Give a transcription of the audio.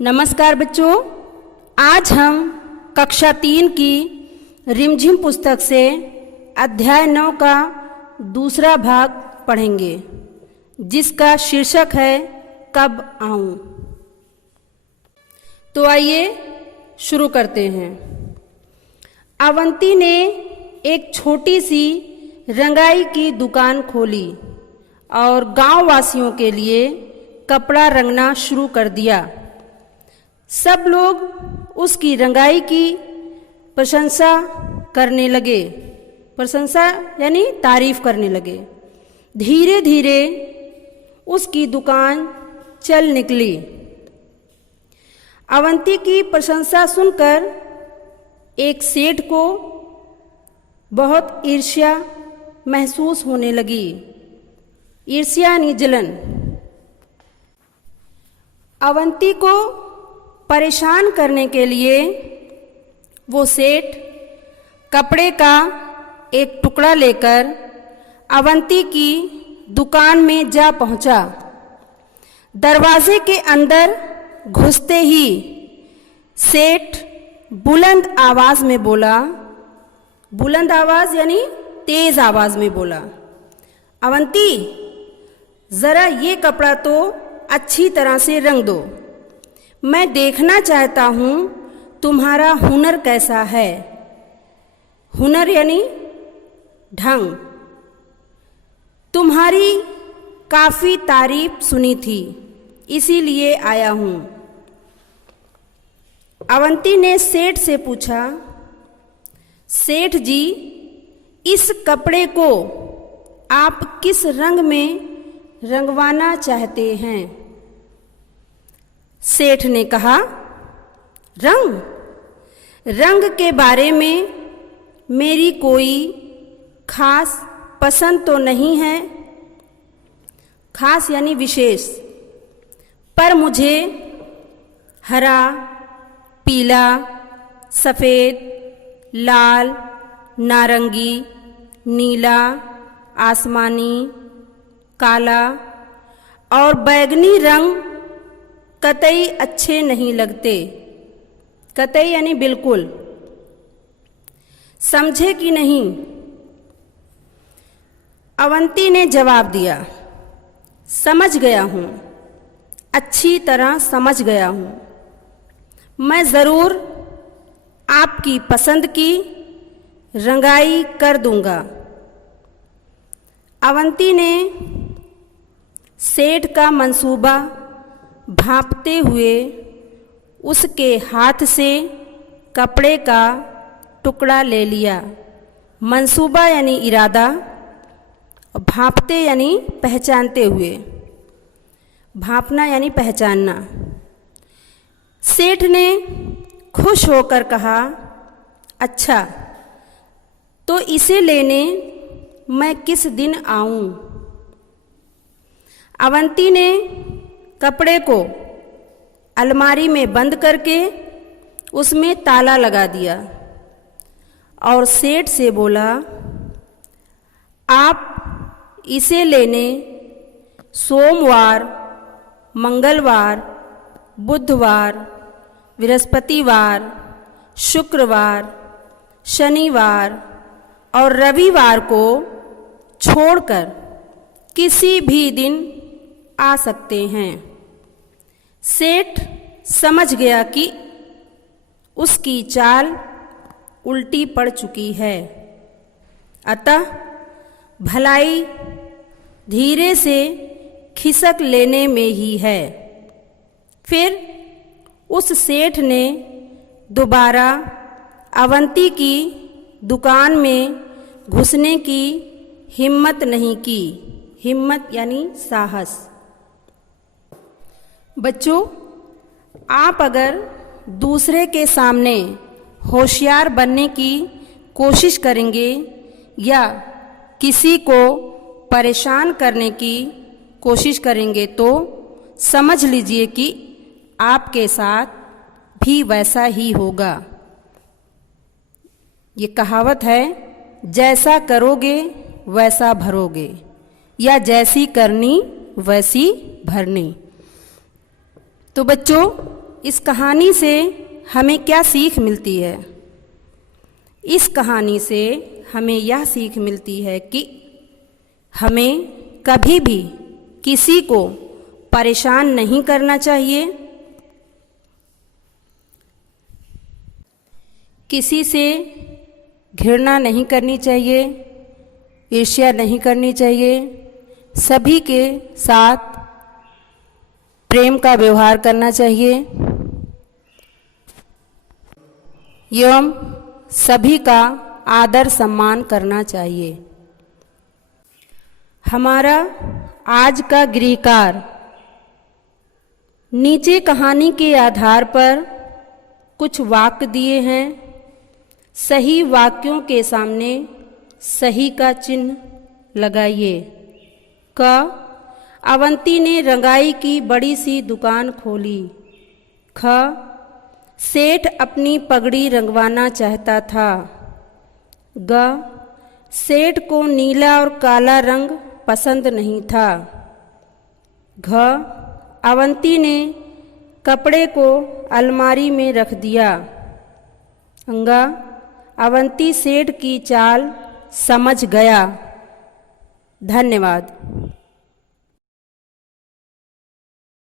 नमस्कार बच्चों, आज हम कक्षा 3 की रिमझिम पुस्तक से अध्याय 9 का दूसरा भाग पढ़ेंगे, जिसका शीर्षक है कब आऊं। तो आइए शुरू करते हैं। अवंती ने एक छोटी सी रंगाई की दुकान खोली और गांव वासियों के लिए कपड़ा रंगना शुरू कर दिया। सब लोग उसकी रंगाई की प्रशंसा करने लगे। प्रशंसा यानी तारीफ करने लगे। धीरे धीरे उसकी दुकान चल निकली। अवंती की प्रशंसा सुनकर एक सेठ को बहुत ईर्ष्या महसूस होने लगी। ईर्ष्या यानी जलन। अवंती को परेशान करने के लिए वो सेठ कपड़े का एक टुकड़ा लेकर अवंती की दुकान में जा पहुंचा। दरवाजे के अंदर घुसते ही सेठ बुलंद आवाज में बोला। बुलंद आवाज यानी तेज आवाज में बोला, अवंती, जरा ये कपड़ा तो अच्छी तरह से रंग दो। मैं देखना चाहता हूं तुम्हारा हुनर कैसा है। हुनर यानी ढंग। तुम्हारी काफी तारीफ सुनी थी, इसीलिए आया हूं। अवंती ने सेठ से पूछा, सेठ जी, इस कपड़े को आप किस रंग में रंगवाना चाहते हैं? सेठ ने कहा, रंग के बारे में मेरी कोई खास पसंद तो नहीं है। खास यानी विशेष। पर मुझे हरा, पीला, सफ़ेद, लाल, नारंगी, नीला, आसमानी, काला और बैगनी रंग कतई अच्छे नहीं लगते। कतई यानी बिल्कुल। समझे कि नहीं? अवंती ने जवाब दिया, समझ गया हूं, अच्छी तरह समझ गया हूं। मैं जरूर आपकी पसंद की रंगाई कर दूंगा। अवंती ने सेठ का मंसूबा भांपते हुए उसके हाथ से कपड़े का टुकड़ा ले लिया। मंसूबा यानी इरादा, भांपते यानी पहचानते हुए। भांपना यानी पहचानना। सेठ ने खुश होकर कहा, अच्छा, तो इसे लेने मैं किस दिन आऊं? अवंती ने कपड़े को अलमारी में बंद करके उसमें ताला लगा दिया और सेठ से बोला, आप इसे लेने सोमवार, मंगलवार, बुधवार, बृहस्पतिवार, शुक्रवार, शनिवार और रविवार को छोड़कर किसी भी दिन आ सकते हैं। सेठ समझ गया कि उसकी चाल उल्टी पड़ चुकी है। अतः भलाई धीरे से खिसक लेने में ही है। फिर उस सेठ ने दोबारा अवंती की दुकान में घुसने की हिम्मत नहीं की। हिम्मत यानी साहस। बच्चों, आप अगर दूसरे के सामने होशियार बनने की कोशिश करेंगे या किसी को परेशान करने की कोशिश करेंगे तो समझ लीजिए कि आपके साथ भी वैसा ही होगा। ये कहावत है, जैसा करोगे वैसा भरोगे, या जैसी करनी वैसी भरनी। तो बच्चों, इस कहानी से हमें क्या सीख मिलती है? इस कहानी से हमें यह सीख मिलती है कि हमें कभी भी किसी को परेशान नहीं करना चाहिए, किसी से घृणा नहीं करनी चाहिए, ईर्ष्या नहीं करनी चाहिए, सभी के साथ प्रेम का व्यवहार करना चाहिए एवं सभी का आदर सम्मान करना चाहिए। हमारा आज का गृहकार नीचे कहानी के आधार पर कुछ वाक्य दिए हैं। सही वाक्यों के सामने सही का चिन्ह लगाइए। क, अवंती ने रंगाई की बड़ी सी दुकान खोली। ख, सेठ अपनी पगड़ी रंगवाना चाहता था। ग, सेठ को नीला और काला रंग पसंद नहीं था। घ, अवंती ने कपड़े को अलमारी में रख दिया। अंगा, अवंती सेठ की चाल समझ गया। धन्यवाद।